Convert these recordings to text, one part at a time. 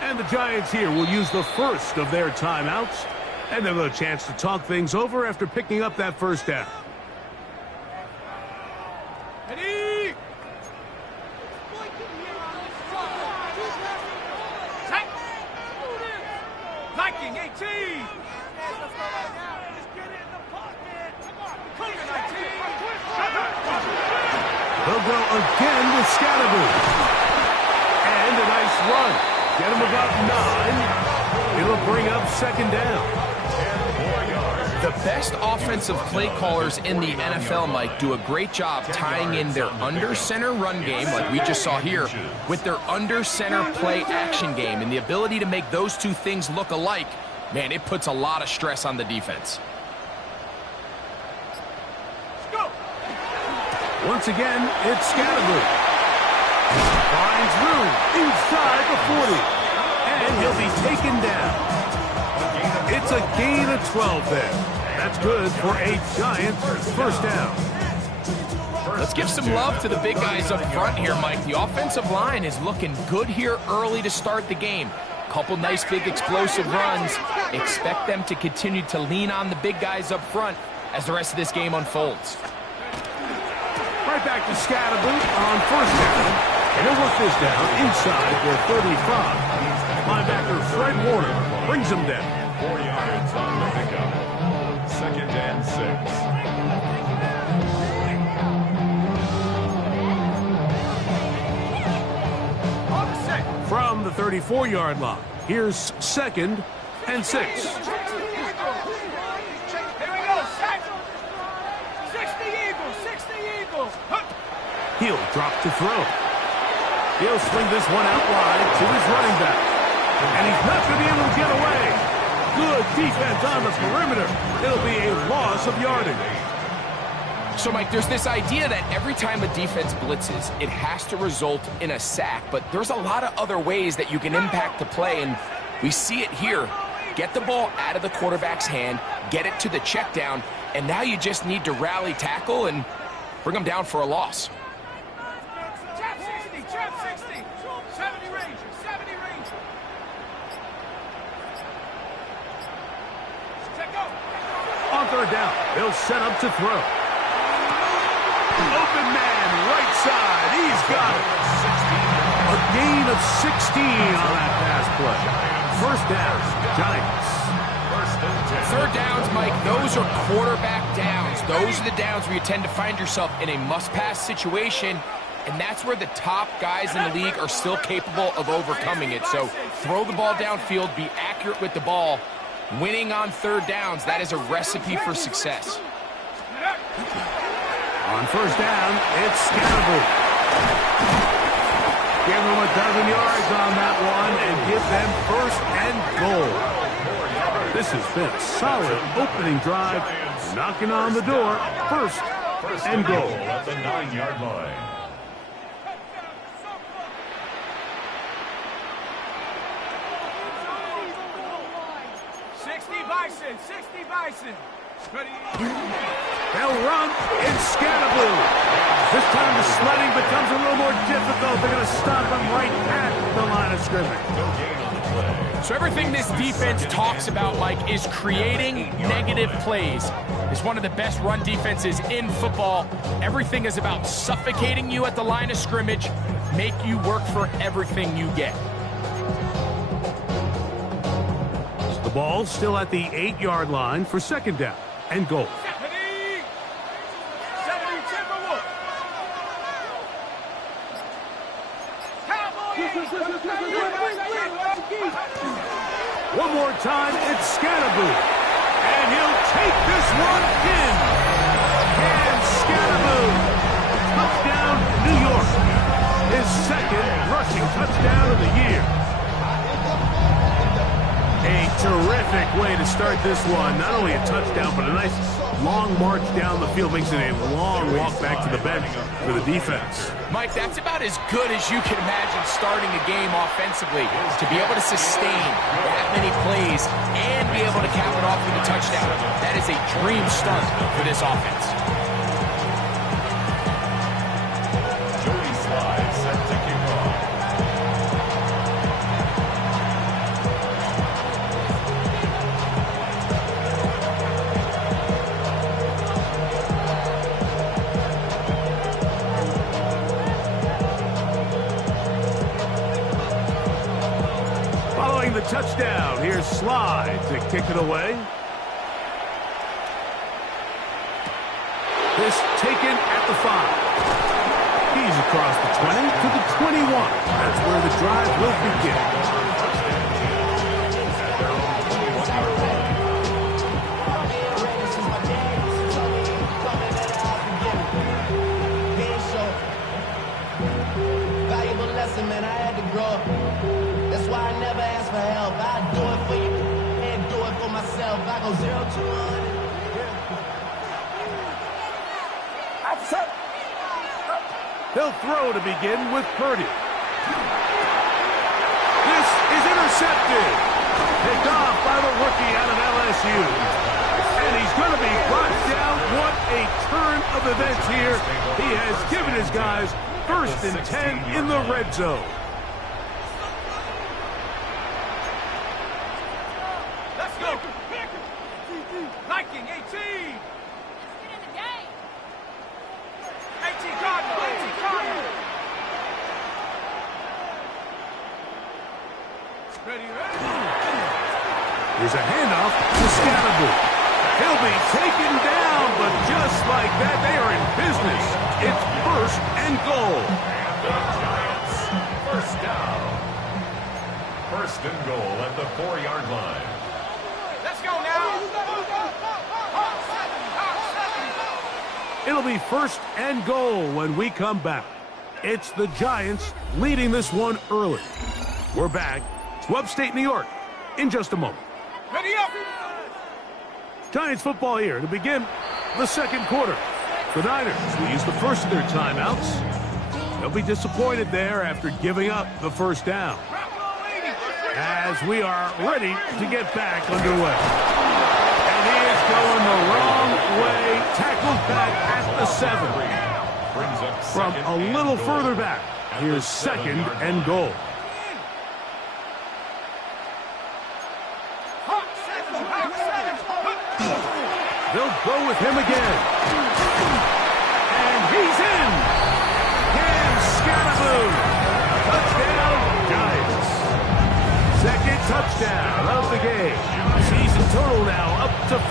And the Giants here will use the first of their timeouts. And they'll have a chance to talk things over after picking up that first down. Ready? Viking 18. Just get it in the pocket. Come on. Cougar 19. They'll go again with Scatterboo. And a nice run. Get him about 9. It'll bring up second down. The best offensive play callers in the NFL, Mike, do a great job tying in their under-center run game, like we just saw here, with their under-center play action game. And the ability to make those two things look alike, man, it puts a lot of stress on the defense. Once again, it's Scatterboo. Finds room inside the 40. And he'll be taken down. It's a gain of 12 there. That's good for a Giants first down. Let's give some love to the big guys up front here, Mike. The offensive line is looking good here early to start the game. Couple nice big explosive runs. Expect them to continue to lean on the big guys up front as the rest of this game unfolds. Right back to Scatterboo on first down. And he'll work this down inside the 35. Linebacker Fred Warner brings him down. 4 yards on the pickup. Second and 6. From the 34-yard line, here's second and 6. Here we go. 60 Eagles. He'll drop to throw. He'll swing this one out wide to his running back. And he's not going to be able to get away. Good defense on the perimeter. It'll be a loss of yardage. So, Mike, there's this idea that every time a defense blitzes, it has to result in a sack. But there's a lot of other ways that you can impact the play, and we see it here. Get the ball out of the quarterback's hand, get it to the check down, and now you just need to rally tackle and bring them down for a loss. Trap 60. 70 Rangers. On third down, they'll set up to throw. Open man, right side. He's got it. A gain of 16 on that pass play. First down, Giants. Third downs, Mike, those are quarterback downs. Those are the downs where you tend to find yourself in a must-pass situation, and that's where the top guys in the league are still capable of overcoming it. So throw the ball downfield, be accurate with the ball. Winning on third downs, that is a recipe for success. On first down, it's Scatterboo. Give them a dozen yards on that one and give them first and goal. This has been a solid opening drive, knocking on the door, first and goal. At the 9-yard line. Bison. They'll run in Scatterboo. This time the sledding becomes a little more difficult. They're going to stop him right at the line of scrimmage. So everything this defense talks about, Mike, is creating negative plays. It's one of the best run defenses in football. Everything is about suffocating you at the line of scrimmage, make you work for everything you get. The ball still at the 8-yard line for second down and goal. One more time, it's Scatterboo. And he'll take this one in. And Scatterboo. Touchdown, New York. His second rushing touchdown of the year. A terrific way to start this one. Not only a touchdown, but a nice long march down the field. Makes it a long walk back to the bench for the defense. Mike, that's about as good as you can imagine starting a game offensively. To be able to sustain that many plays and be able to cap it off with a touchdown. That is a dream start for this offense. getting the touchdown. Here's Slide to kick it away. This taken at the 5. He's across the 20 to the 21. That's where the drive will begin. Valuable lesson, man. I had to grow up. That's why I never ask for help. I do it for you and do it for myself. I go 0 to 100. He'll throw to begin with Purdy. This is intercepted. Picked off by the rookie out of LSU. And he's going to be brought down. What a turn of events here. He has given his guys 1st and 10 in the red zone. Let's go. Liking 18. 18 Cardinal. 18 Cardinal. Ready, ready. Here's a handoff to Scattergood. He'll be taken down, but just like that, they are in business. It's 1st and goal. And the Giants, 1st down. 1st and goal at the 4-yard line. Let's go now. It'll be 1st and goal when we come back. It's the Giants leading this one early. We're back to upstate New York in just a moment. Ready up. Giants football here to begin the 2nd quarter. The Niners will use the first of their timeouts. They'll be disappointed there after giving up the 1st down. As we are ready to get back underway. And he is going the wrong way. Tackled back at the 7. Brings up From second a and little goal further back, at here's the 2nd 7-yard and line. goal. They'll go with him again. And he's in. And Scattergood. Touchdown, Giants. 2nd touchdown of the game. Season total now up to 5.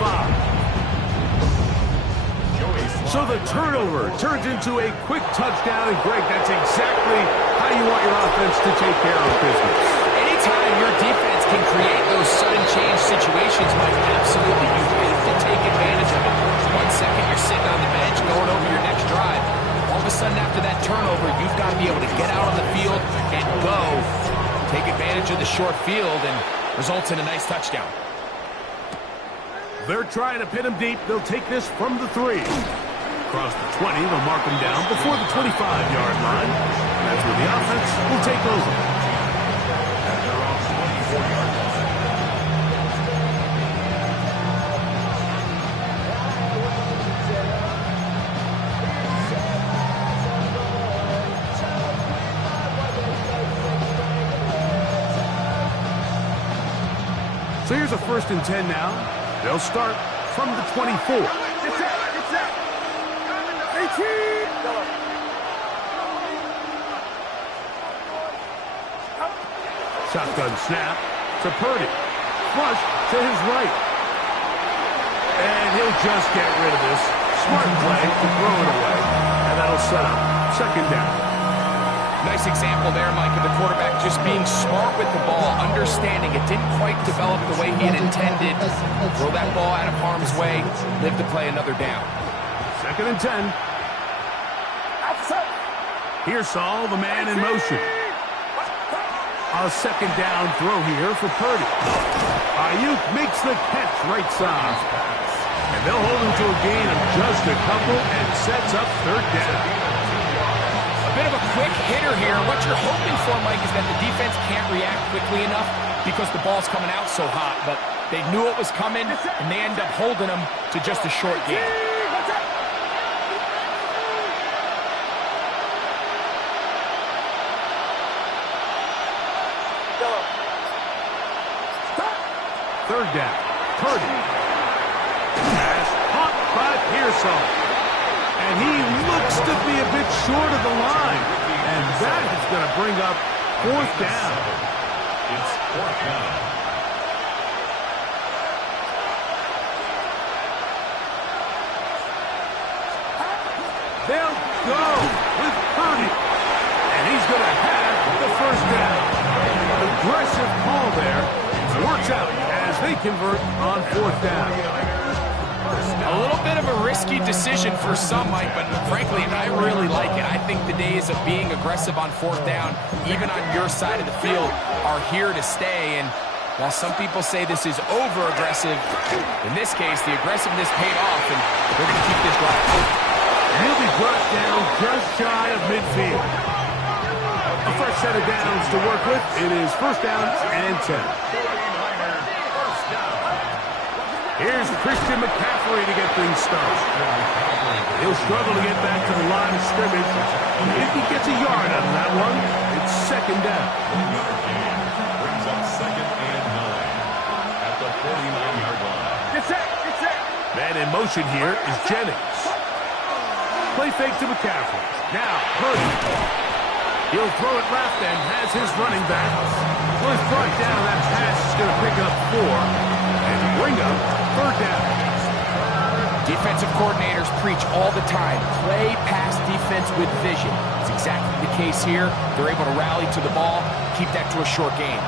So the turnover turns into a quick touchdown. And Greg, that's exactly how you want your offense to take care of business. Anytime your defense can create those sudden change situations, Mike, absolutely, you have to take advantage of it. 1 second, you're sitting on the bench going over your next drive. All of a sudden, after that turnover, you've got to be able to get out on the field and go. Take advantage of the short field, and results in a nice touchdown. They're trying to pin him deep. They'll take this from the 3. Across the 20, they'll mark him down before the 25-yard line. That's where the offense will take over. And they're on 24-yard line. So here's a 1st and 10 now. They'll start from the 24. Shotgun snap to Purdy. Flush to his right. And he'll just get rid of this. Smart play to throw it away. And that'll set up 2nd down. Nice example there, Mike, of the quarterback just being smart with the ball, understanding it didn't quite develop the way he had intended. Throw that ball out of harm's way, live to play another down. 2nd and 10. Here's Saul, the man in motion. A 2nd down throw here for Purdy. Ayuk makes the catch right side. And they'll hold him to a gain of just a couple and sets up 3rd down. A bit of a quick hitter here. What you're hoping for, Mike, is that the defense can't react quickly enough because the ball's coming out so hot. But they knew it was coming, and they end up holding them to just a short gain. 3rd down. Purdy. Pass caught by Pearson. And he looks to be a bit short of the line. And that is going to bring up 4th down. It's 4th down. They'll go with Purdy. And he's going to have the first down. Aggressive call there. Works out as they convert on 4th down. A little bit of a risky decision for some, Mike, but frankly, I really like it. I think the days of being aggressive on 4th down, even on your side of the field, are here to stay. And while some people say this is over-aggressive, in this case, the aggressiveness paid off, and they're going to keep this drive. He'll be brought down just shy of midfield. A fresh set of downs to work with. It is 1st down and 10. Here's Christian McCaffrey to get things started. He'll struggle to get back to the line of scrimmage. If he gets a yard out of that one, it's 2nd down. Brings up 2nd and 9 at the 49-yard line. Get set. Get set. Man in motion here is Jennings. Play fake to McCaffrey. Now, Purdy. He'll throw it left and has his running back. Well, he's brought down. That pass is going to pick up 4 and bring up 3rd down. Defensive coordinators preach all the time, play pass defense with vision. It's exactly the case here. They're able to rally to the ball, keep that to a short game.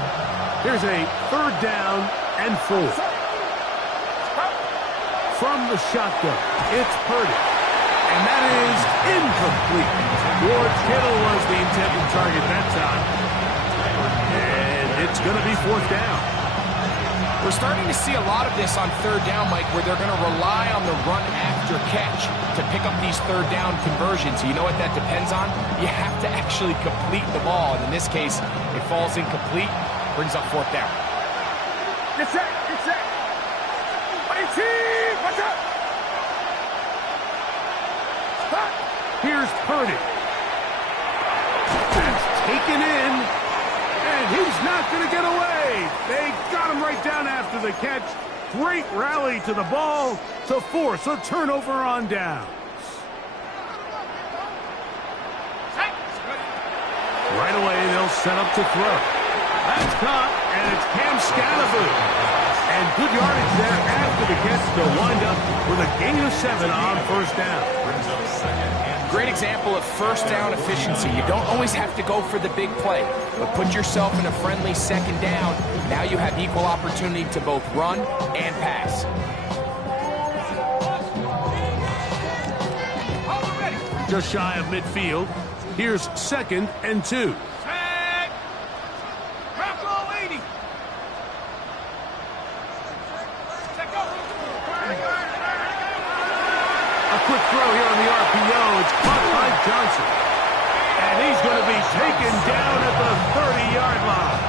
Here's a 3rd down and 4. From the shotgun, it's Purdy. And that is incomplete. George Kittle was the intended target that time. And it's going to be 4th down. We're starting to see a lot of this on 3rd down, Mike, where they're going to rely on the run after catch to pick up these 3rd down conversions. You know what that depends on? You have to actually complete the ball. And in this case, it falls incomplete, brings up 4th down. Get set. Get set. Watch out. Here's Purdy. That's taken in. And he's not going to get away. They got him right down after the catch. Great rally to the ball to force a turnover on downs. Right away, they'll set up to throw. That's caught, and it's Cam Scalaboo. And good yardage there after the catch to wind up with a gain of 7 on 1st down. Great example of 1st down efficiency. You don't always have to go for the big play, but put yourself in a friendly 2nd down. Now you have equal opportunity to both run and pass. Just shy of midfield. Here's 2nd and 2. Quick throw here on the RPO. It's caught by Johnson. And he's going to be taken down at the 30-yard line.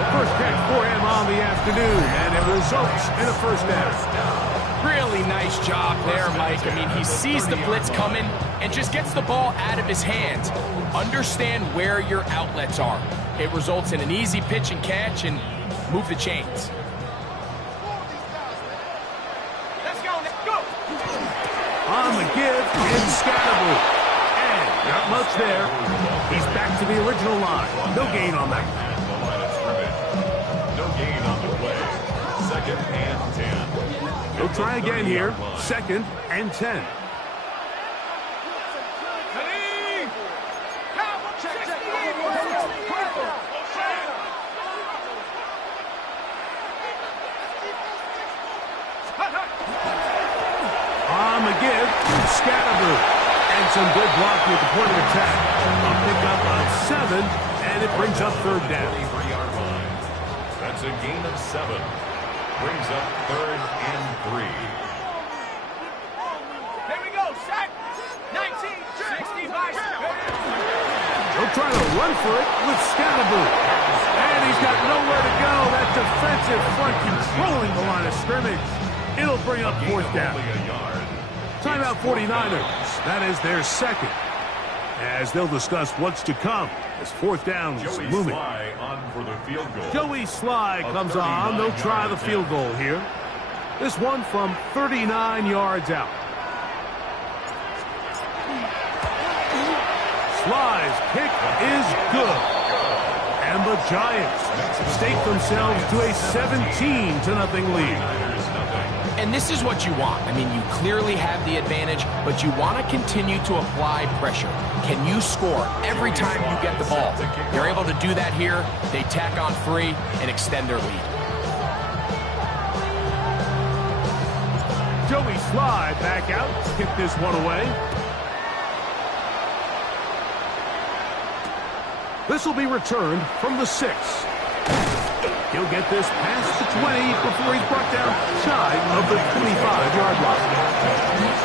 The first catch for him on the afternoon, and it results in a 1st down. Really nice job there, Mike. I mean, he sees the blitz coming and just gets the ball out of his hands. Understand where your outlets are. It results in an easy pitch and catch and move the chains. On the give, it's Scalaboo. And not much there. He's back to the original line. No gain on that. The line of scrimmage. No gain on the play. 2nd and 10. They'll try again here. 2nd and 10. On the give, Scalaboo. And some good blocking at the point of attack. A pickup of 7, and it brings up 3rd down. 3-yard line. That's a gain of 7. Brings up 3rd and 3. Here we go. Set. 1965. They'll try to run for it with Scalaboo. And he's got nowhere to go. That defensive front controlling the line of scrimmage. It'll bring up 4th down. Timeout 49ers. That is their 2nd. As they'll discuss what's to come as 4th down is looming. Joey Sly comes on. They'll try the field goal here. This one from 39 yards out. Sly's kick is good. And the Giants stake themselves to a 17-0 lead. And this is what you want. I mean, you clearly have the advantage, but you want to continue to apply pressure. Can you score every time you get the ball? They're able to do that here. They tack on 3 and extend their lead. Joey slide back out, kick this one away. This will be returned from the 6. He'll get this past the 20 before he's brought down shy of the 25-yard line.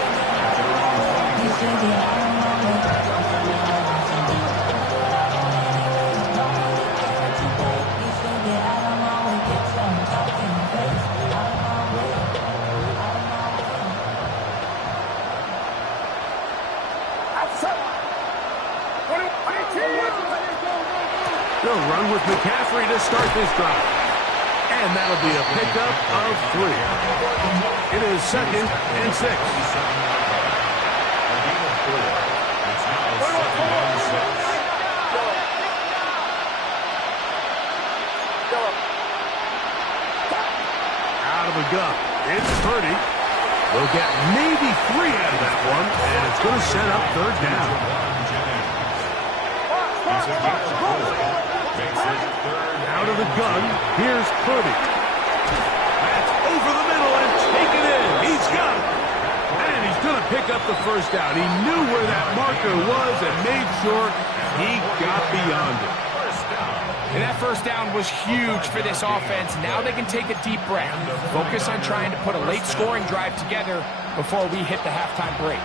They'll run with McCaffrey to start this drive. And that'll be a pickup of 3. It is 2nd and 6. Out of the gun. It's Purdy. They'll get maybe 3 out of that one, and it's going to set up 3rd down. Out of the gun, here's Purdy. That's over the middle and taken in. He's got it. And he's going to pick up the 1st down. He knew where that marker was and made sure he got beyond it. And that 1st down was huge for this offense. Now they can take a deep breath. Focus on trying to put a late scoring drive together before we hit the halftime break.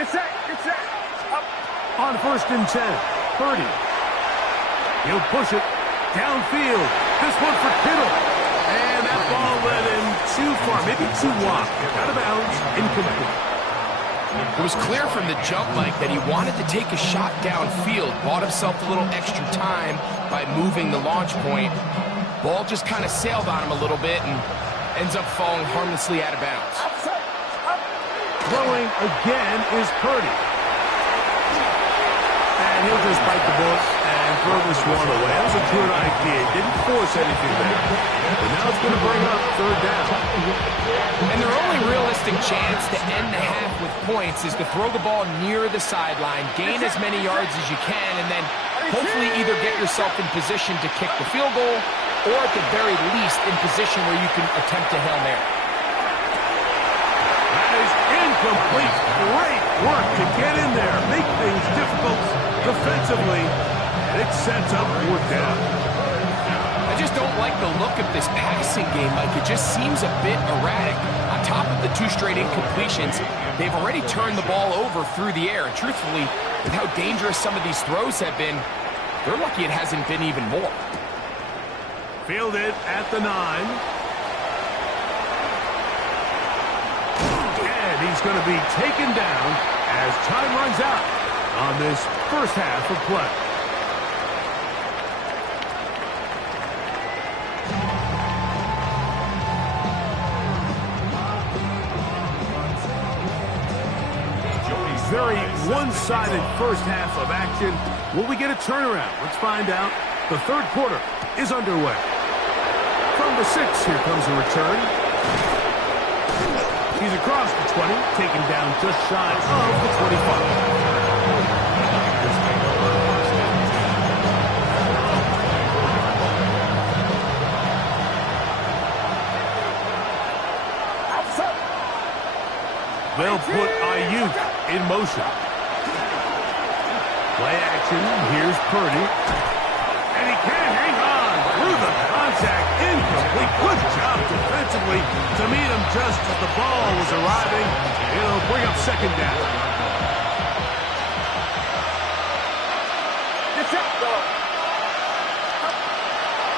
Get set, get set. Up. On 1st and 10, Purdy. He'll push it downfield. This one for Kittle. And that ball led him too far, maybe too wide. Out of bounds, incomplete. It was clear from the jump, Mike, that he wanted to take a shot downfield. Bought himself a little extra time by moving the launch point. Ball just kind of sailed on him a little bit and ends up falling harmlessly out of bounds. Throwing again is Purdy. And he'll just bite the bullet and throw this one away. That was a good idea. Didn't force anything there. But now it's going to bring up 3rd down. And their only realistic chance to end the half with points is to throw the ball near the sideline, gain as many yards as you can, and then hopefully either get yourself in position to kick the field goal or at the very least in position where you can attempt a Hail Mary. That is incomplete. Great work to get in there, make things difficult defensively, and it sets up 4th down. I just don't like the look of this passing game, Mike. It just seems a bit erratic. On top of the 2 straight incompletions, they've already turned the ball over through the air. And truthfully, with how dangerous some of these throws have been, they're lucky it hasn't been even more. Fielded at the 9. And he's going to be taken down as time runs out on this 1st half of play. Very one-sided 1st half of action. Will we get a turnaround? Let's find out. The 3rd quarter is underway. From the 6, here comes a return. He's across the 20, taken down just shy of the 25. They'll put Ayuk in motion. Play action. Here's Purdy. And he can't hang on through the contact. Incomplete. Good job defensively to meet him just as the ball was arriving. It'll bring up 2nd down.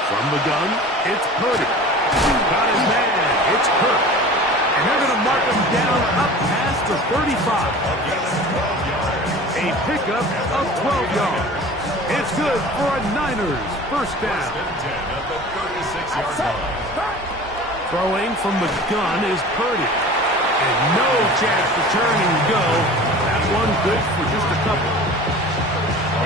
From the gun, it's Purdy. Got his man. It's Kirk. And they're going to mark him down up past the 35. A pickup of 12 yards. It's good for a Niners 1st down. Throwing from the gun is Purdy. And no chance to turn and go. That one good for just a couple.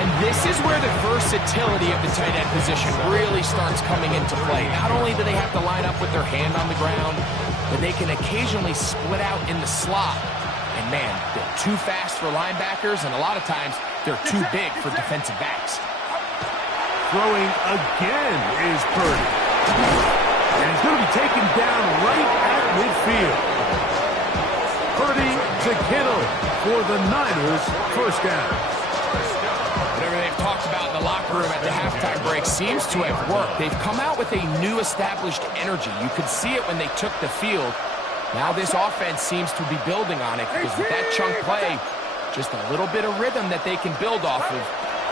And this is where the versatility of the tight end position really starts coming into play. Not only do they have to line up with their hand on the ground, but they can occasionally split out in the slot. And man, they're too fast for linebackers, and a lot of times they're too big for defensive backs. Throwing again is Purdy. And he's going to be taken down right at midfield. Purdy to Kittle for the Niners, first down. Whatever they've talked about in the locker room at the halftime break seems to have worked. They've come out with a new established energy. You could see it when they took the field. Now this offense seems to be building on it because with that chunk play, just a little bit of rhythm that they can build off of.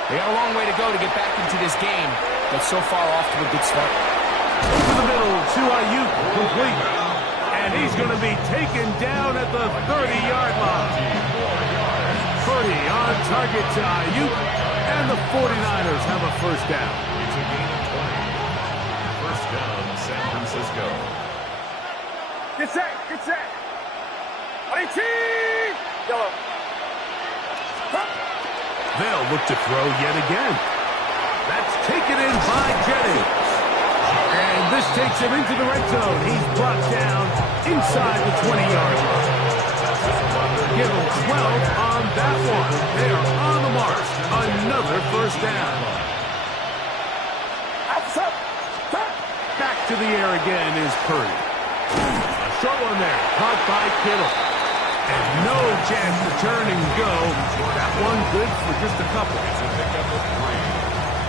They got a long way to go to get back into this game, but so far off to a good start. Into the middle to Ayuk, complete. And he's going to be taken down at the 30-yard line. Purdy on target to Ayuk, and the 49ers have a first down. It's a gain of 20. First down, San Francisco. Get set, get set. 18! Yellow. They'll look to throw yet again. That's taken in by Jennings. And this takes him into the red zone. He's brought down inside the 20-yard line. Give him 12 on that one. They are on the march. Another first down. Back to the air again is Purdy. A short one there, caught by Kittle. And no chance to turn and go. That one good for just a couple. It's a pickup of 3.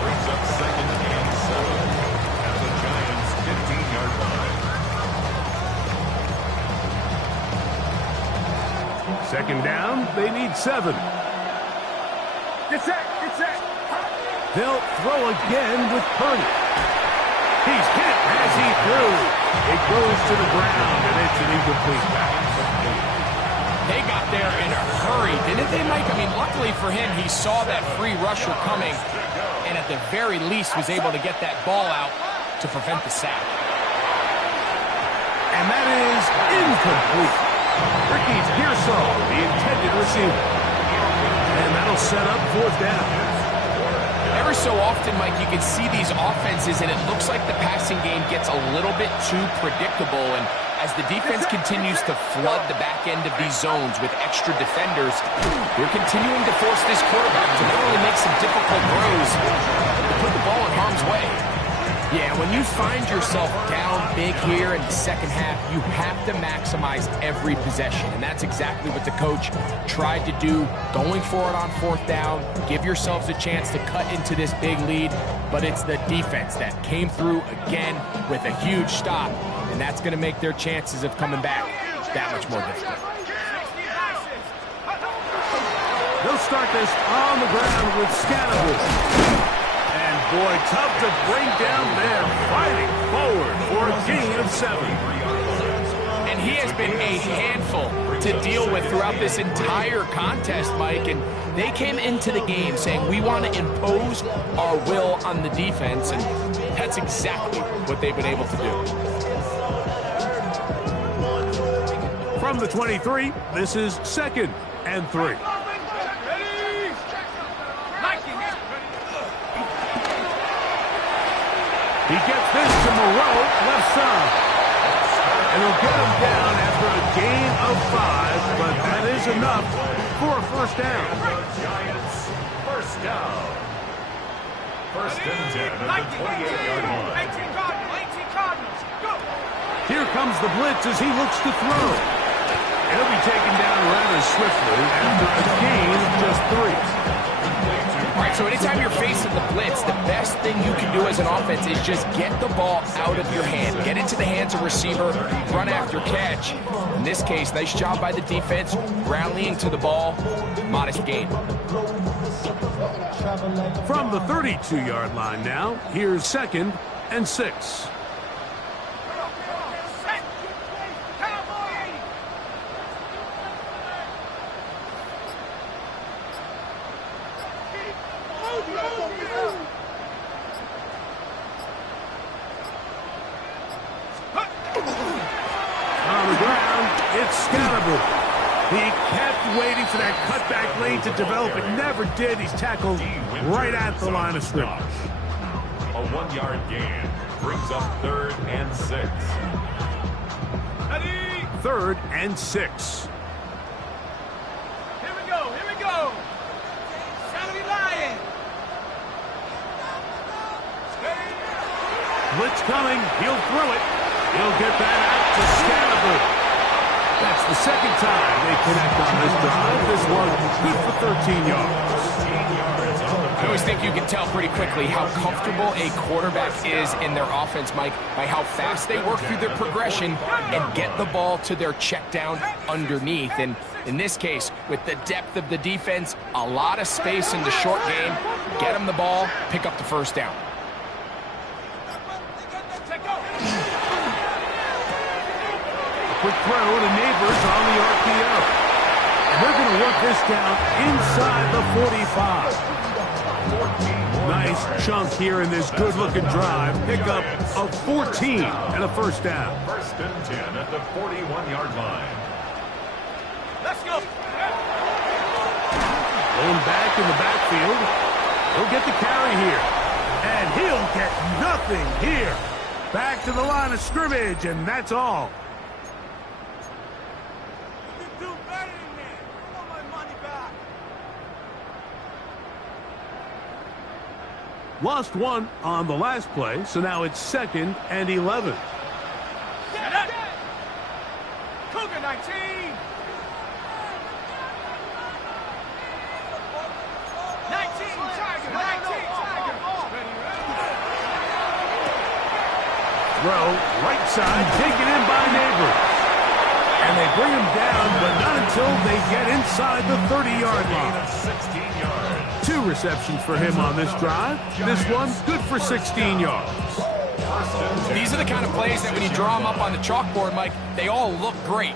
Brings up second and 7 at the Giants' 15-yard line. Second down, they need 7. Get set, get set. They'll throw again with Purdy. He's hit as he threw. It goes to the ground, and it's an incomplete pass. They got there in a hurry, didn't they, Mike? I mean, luckily for him, he saw that free rusher coming and at the very least was able to get that ball out to prevent the sack. And that is incomplete. Ricky Pearsall, the intended receiver. And that'll set up fourth down. Every so often, Mike, you can see these offenses, and it looks like the passing game gets a little bit too predictable. And as the defense continues to flood the back end of these zones with extra defenders, they're continuing to force this quarterback to not only make some difficult throws, but to put the ball in harm's way. Yeah, when you find yourself down big here in the second half, you have to maximize every possession. And that's exactly what the coach tried to do, going for it on fourth down, give yourselves a chance to cut into this big lead. But it's the defense that came through again with a huge stop. And that's going to make their chances of coming back that much more difficult. They'll start this on the ground with Scannable. And boy, tough to bring down there, fighting forward for a gain of 7. And he has been a handful to deal with throughout this entire contest, Mike. And they came into the game saying, we want to impose our will on the defense. And that's exactly what they've been able to do. From the 23, this is 2nd and 3. He gets this to Moreau, left side. And he'll get him down after a gain of 5, but that is enough for a first down. Giants, first down. First and 10 at the 28-yard line. 18 Cardinals, go! Here comes the blitz as he looks to throw. He'll be taken down rather swiftly after a gain of just 3. All right, so anytime you're facing the blitz, the best thing you can do as an offense is just get the ball out of your hand. Get into the hands of receiver, run after catch. In this case, nice job by the defense, rallying to the ball, modest gain. From the 32-yard line now, here's 2nd and 6. On the ground, it's Scannable. He kept waiting for that cutback lane to develop. It never did. He's tackled right at the line of scrimmage. A 1-yard gain brings up 3rd and 6. 3rd and 6. Here we go. Gotta be lying. Blitz coming. He'll throw it. He'll get that out to Scalaboo. That's the second time they connect on this drive. This one good for 13 yards. I always think you can tell pretty quickly how comfortable a quarterback is in their offense, Mike, by how fast they work through their progression and get the ball to their check down underneath. And in this case, with the depth of the defense, a lot of space in the short game, get them the ball, pick up the first down. Quick throw to Neighbors on the RPO. And they're going to work this down inside the 45. Nice chunk here in this good-looking drive. Pickup of 14 and a first down. 1st and 10 at the 41-yard line. Let's go. Going back in the backfield. He'll get the carry here. And he'll get nothing here. Back to the line of scrimmage, and that's all. Lost one on the last play, so now it's 2nd and 11. Cougar 19. Throw, right side, taken in by Neighbors. And they bring him down, but not until they get inside the 30-yard line. 16 yards. 2 receptions for him on this drive. This one, good for 16 yards. These are the kind of plays that when you draw them up on the chalkboard, Mike, they all look great.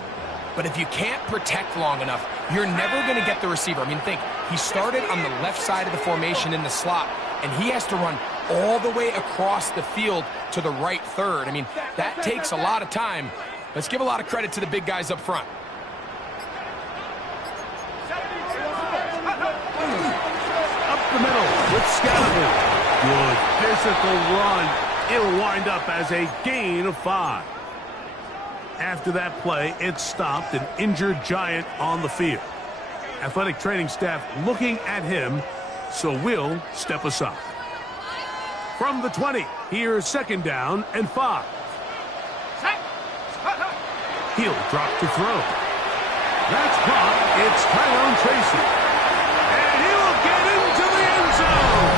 But if you can't protect long enough, you're never going to get the receiver. I mean, think, he started on the left side of the formation in the slot, and he has to run all the way across the field to the right third. I mean, that takes a lot of time. Let's give a lot of credit to the big guys up front. Up the middle with Scalaboo. Good physical run. It'll wind up as a gain of 5. After that play, it stopped an injured Giant on the field. Athletic training staff looking at him, so we'll step aside. From the 20, here's 2nd down and 5. He'll drop to throw. That's caught. It's Tyrone Tracy. And he'll get into the end zone.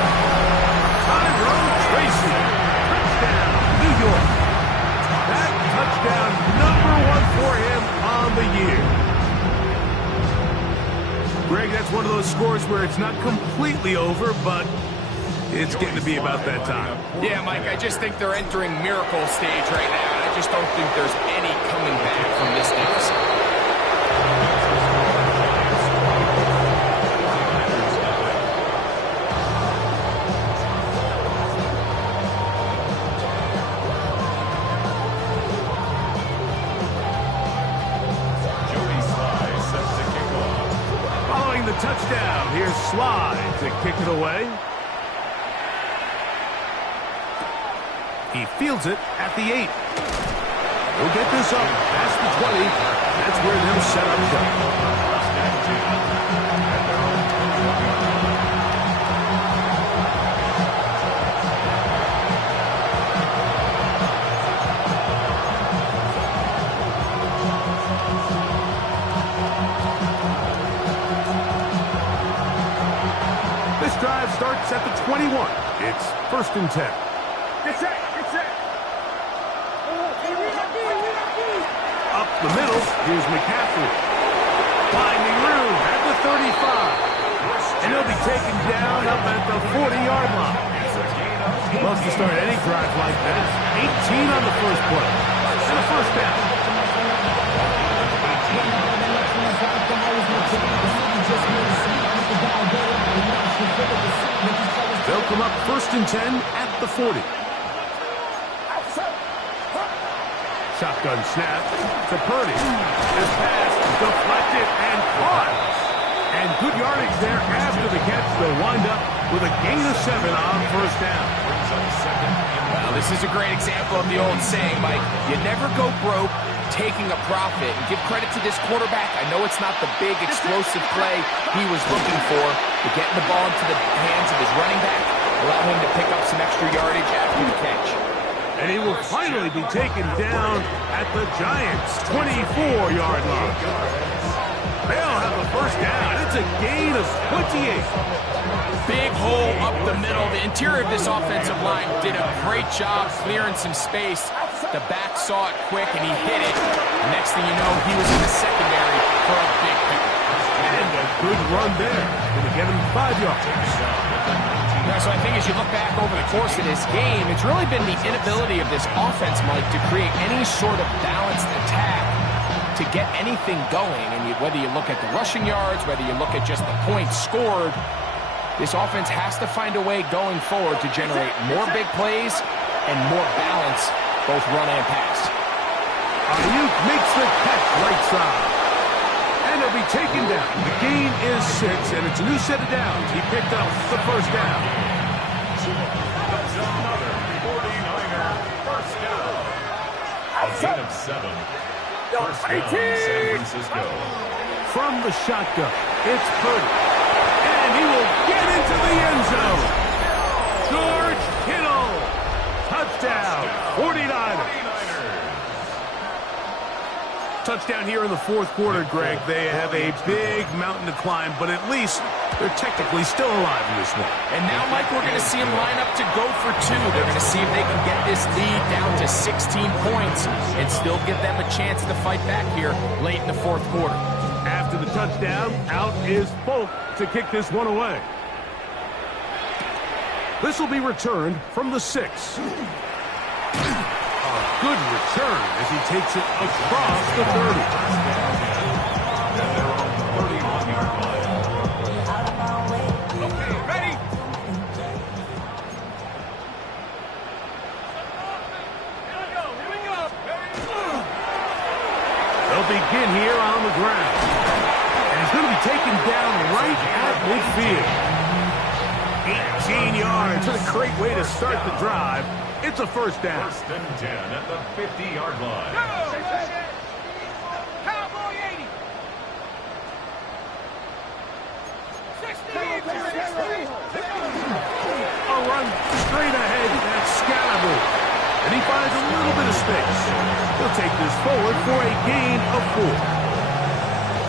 Tyrone Tracy. Touchdown, New York. That touchdown, number 1 for him on the year. Greg, that's one of those scores where it's not completely over, but it's getting to be about that time. Yeah, Mike, I just think they're entering miracle stage right now. I just don't think there's any coming back from this deficit. Following the touchdown, here's Sly to kick it away. He fields it at the 8. We'll get this up past the 20. That's where they'll set up shop. This drive starts at the 21. It's 1st and 10. Get set. Up the middle, here's McCaffrey. Finding room at the 35. And he'll be taken down up at the 40-yard line. Well, if you start any drive like that, 18 on the first play. And a first down. They'll come up 1st and 10 at the 40. Shotgun snap to Purdy. This pass deflected and caught. And good yardage there after the catch. They'll wind up with a gain of 7 on first down. Well, this is a great example of the old saying, Mike. You never go broke taking a profit. And give credit to this quarterback. I know it's not the big, explosive play he was looking for, but getting the ball into the hands of his running back allowed him to pick up some extra yardage after the catch. And he will finally be taken down at the Giants' 24-yard line. They'll have the first down. It's a gain of 28. Big hole up the middle. The interior of this offensive line did a great job clearing some space. The back saw it quick, and he hit it. Next thing you know, he was in the secondary for a big pick. And a good run there. Going to get him 5 yards. Yeah, so I think as you look back over the course of this game, it's really been the inability of this offense, Mike, to create any sort of balanced attack to get anything going. And whether you look at the rushing yards, whether you look at just the points scored, this offense has to find a way going forward to generate more big plays and more balance, both run and pass. Ayuk makes the catch right side. And he'll be taken down. The gain is 6, and it's a new set of downs. He picked up the first down. That's another 49er first down. A gain of 7. First down, San Francisco. From the shotgun, it's Purdy. And he will get into the end zone. George Kittle. Touchdown, 49ers. Touchdown here in the fourth quarter, Greg. They have a big mountain to climb, but at least they're technically still alive in this one. And now, Mike, we're going to see them line up to go for 2. They're going to see if they can get this lead down to 16 points and still give them a chance to fight back here late in the fourth quarter. After the touchdown, out is Folk to kick this one away. This will be returned from the 6. A good return as he takes it across the 30. Okay, ready? Here we go. They'll begin here on the ground. And he's going to be taken down right at midfield. 18 yards. What a great way to start the drive. It's a first down. First and 10 at the 50-yard line. Cowboy 80. 60. A run straight ahead. That's Scalaboo. And he finds a little bit of space. He'll take this forward for a gain of 4.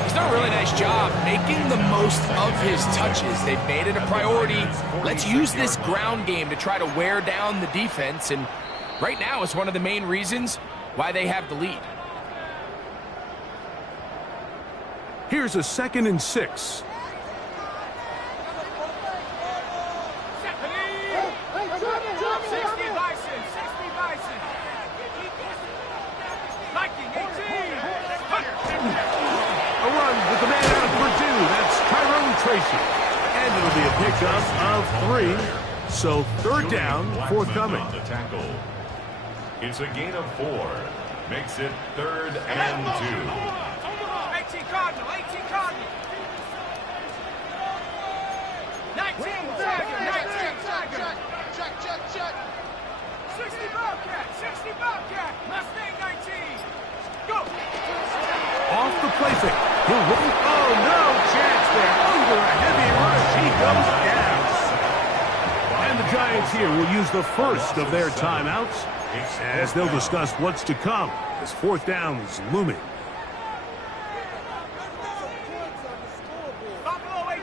He's done a really nice job making the most of his touches. They've made it a priority. Let's use this ground game to try to wear down the defense, and right now it's one of the main reasons why they have the lead. Here's a 2nd and 6. And it'll be a pickup of 3. So 3rd down, forthcoming. On the tackle. It's a gain of 4. Makes it 3rd and 2. 18 Cardinal, 18 Cardinal. 19 Tiger. Check. 60 Bobcat. Mustang 19. Go. Off the play fake. He'll roll. Oh, no chance there. Under a heavy rush. He goes down. And the Giants here will use the first of their timeouts as they'll discuss what's to come as 4th down is looming. Buffalo 18.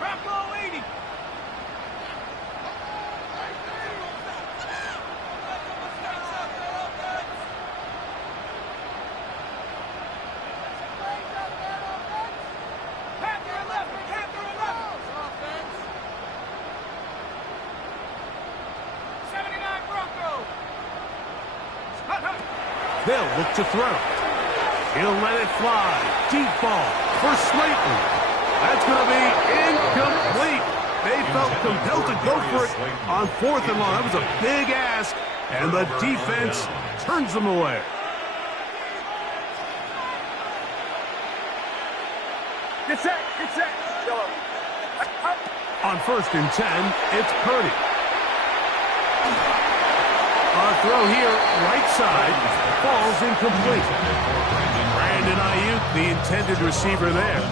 Buffalo 80. They'll look to throw. He'll let it fly. Deep ball for Slayton. That's going to be incomplete. They felt compelled to go for it on 4th and long. That was a big ask, and the defense turns them away. Get set, get set. On 1st and 10, it's Purdy. A throw here, right side, falls incomplete. Brandon Ayuk, the intended receiver there.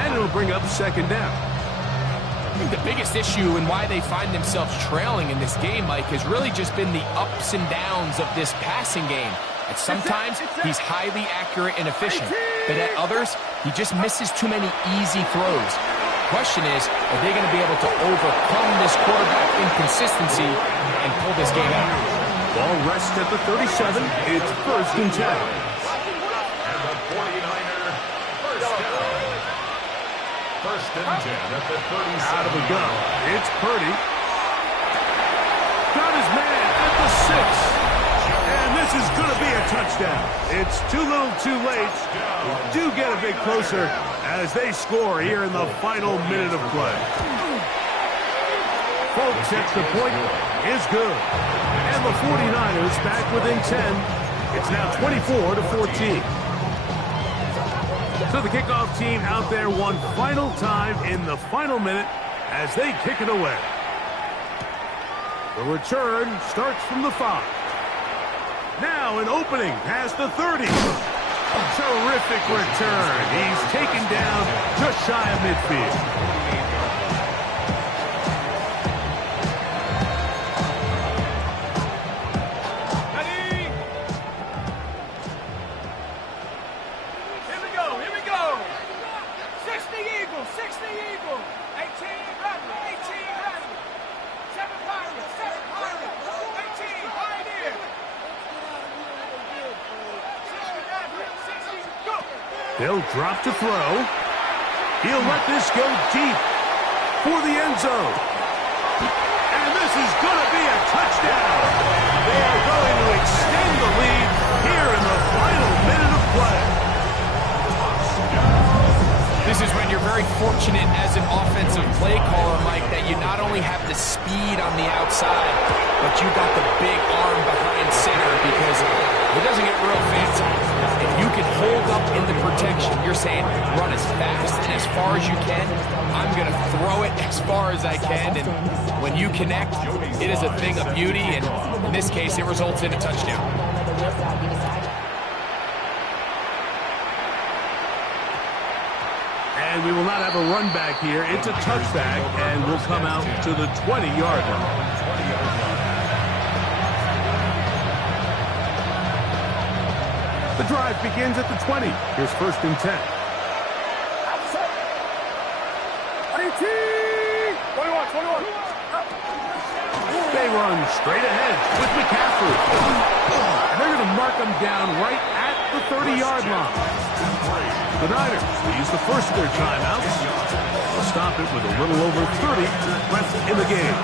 And it'll bring up 2nd down. I think the biggest issue and why they find themselves trailing in this game, Mike, has really just been the ups and downs of this passing game. And sometimes he's highly accurate and efficient, but at others, he just misses too many easy throws. The question is, are they going to be able to overcome this quarterback inconsistency and pull this game out? Ball rests at the 37. It's 1st and 10. And the 49er, first down. 1st and 10 at the 37. Out of the gun. It's Purdy. Got his man at the 6. And this is going to be a touchdown. It's too little too late. They do get a bit closer as they score here in the final minute of play. Folks, extra point is good. And the 49ers back within 10. It's now 24-14. So the kickoff team out there one final time in the final minute as they kick it away. The return starts from the 5. Now an opening past the 30. Terrific return. He's taken down just shy of midfield. Ready? Here we go, here we go. 60 Eagles, 60 Eagles. 18 Rebels, 18 Rebels. 7 Pirates, 7 Pirates. 18 Pioneer. 60 Rebels, 60, go. They'll drop to throw. He'll let this go deep for the end zone. And this is going to be a touchdown. They are going to extend the lead here in the final minute of play. This is when you're very fortunate as an offensive play caller, Mike, that you not only have the speed on the outside, but you got the big arm behind center, because it doesn't get real fancy. If you can hold up in the protection, you're saying run as fast and as far as you can. I'm going to throw it as far as I can, and when you connect, it is a thing of beauty, and in this case, it results in a touchdown. And we will not have a run back here. It's a touchback, and we'll come out to the 20-yard line. The drive begins at the 20. Here's 1st and 10. 21. They run straight ahead with McCaffrey. And they're going to mark them down right at the 30-yard line. The Niners use the first of their timeouts. They'll stop it with a little over 30 left in the game.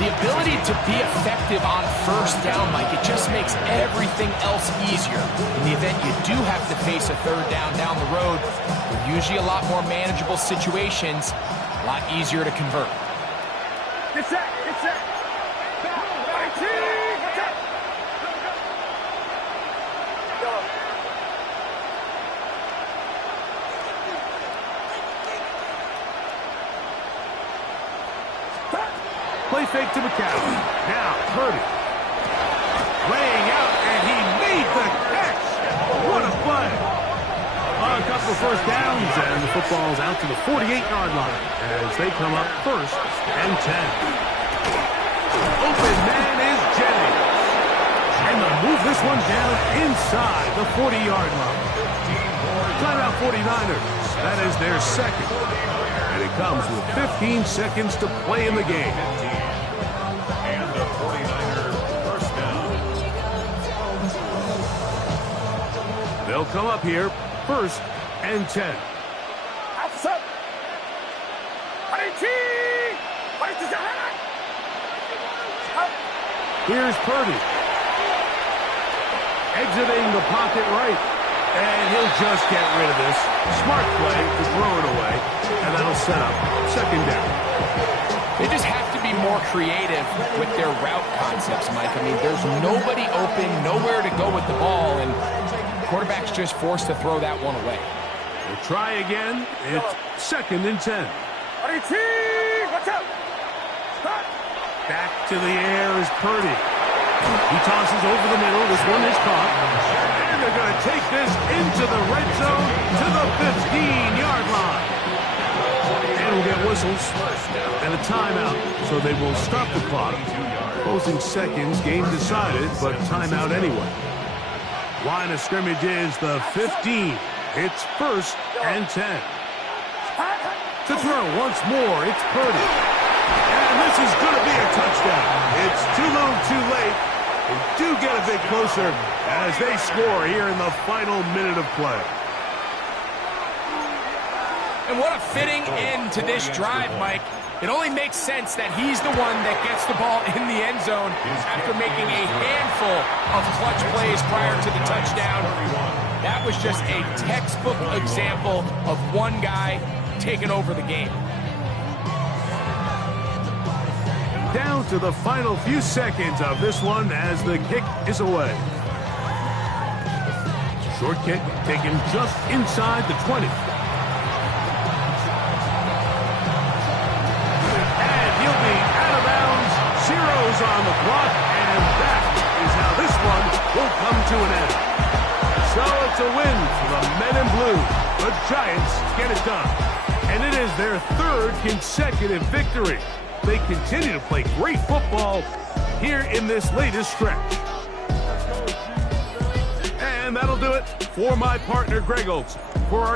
The ability to be effective on 1st down, Mike, it just makes everything else easier. In the event you do have to face a 3rd down the road, they're usually a lot more manageable situations, a lot easier to convert. Get set, get set. 19, get set. Go. Play fake to McCaffrey. Now Purdy. Laying out, and he made the catch. What a play. A couple of 1st downs, and the football's out to the 48-yard line as they come up 1st and 10. Open man is Jennings. And they'll move this one down inside the 40-yard line. Timeout 49ers. That is their 2nd. And it comes with 15 seconds to play in the game. And the 49er, first down. They'll come up here 1st and 10. Outside. 18. Here's Purdy. Exiting the pocket right. And he'll just get rid of this. Smart play to throw it away. And that'll set up second down. They just have to be more creative with their route concepts, Mike. I mean, there's nobody open, nowhere to go with the ball, and the quarterback's just forced to throw that one away. We'll try again. It's 2nd and 10. Watch out! Stop! Back to the air is Purdy. He tosses over the middle. This one is caught. And they're going to take this into the red zone to the 15-yard line. And we'll get whistles and a timeout, so they will stop the clock. Closing seconds, game decided, but timeout anyway. Line of scrimmage is the 15. It's 1st and 10. To throw once more, it's Purdy. And this is going to be a touchdown. It's too little too late. They do get a bit closer as they score here in the final minute of play. And what a fitting end to this drive, Mike. It only makes sense that he's the one that gets the ball in the end zone after making a handful of clutch plays prior to the touchdown. That was just a textbook example of one guy taking over the game. Down to the final few seconds of this one as the kick is away. Short kick taken just inside the 20. And he'll be out of bounds. Zeros on the clock, and that is how this one will come to an end. So it's a win for the men in blue. The Giants get it done. And it is their 3rd consecutive victory. They continue to play great football here in this latest stretch. And that'll do it for my partner, Greg Olson. For our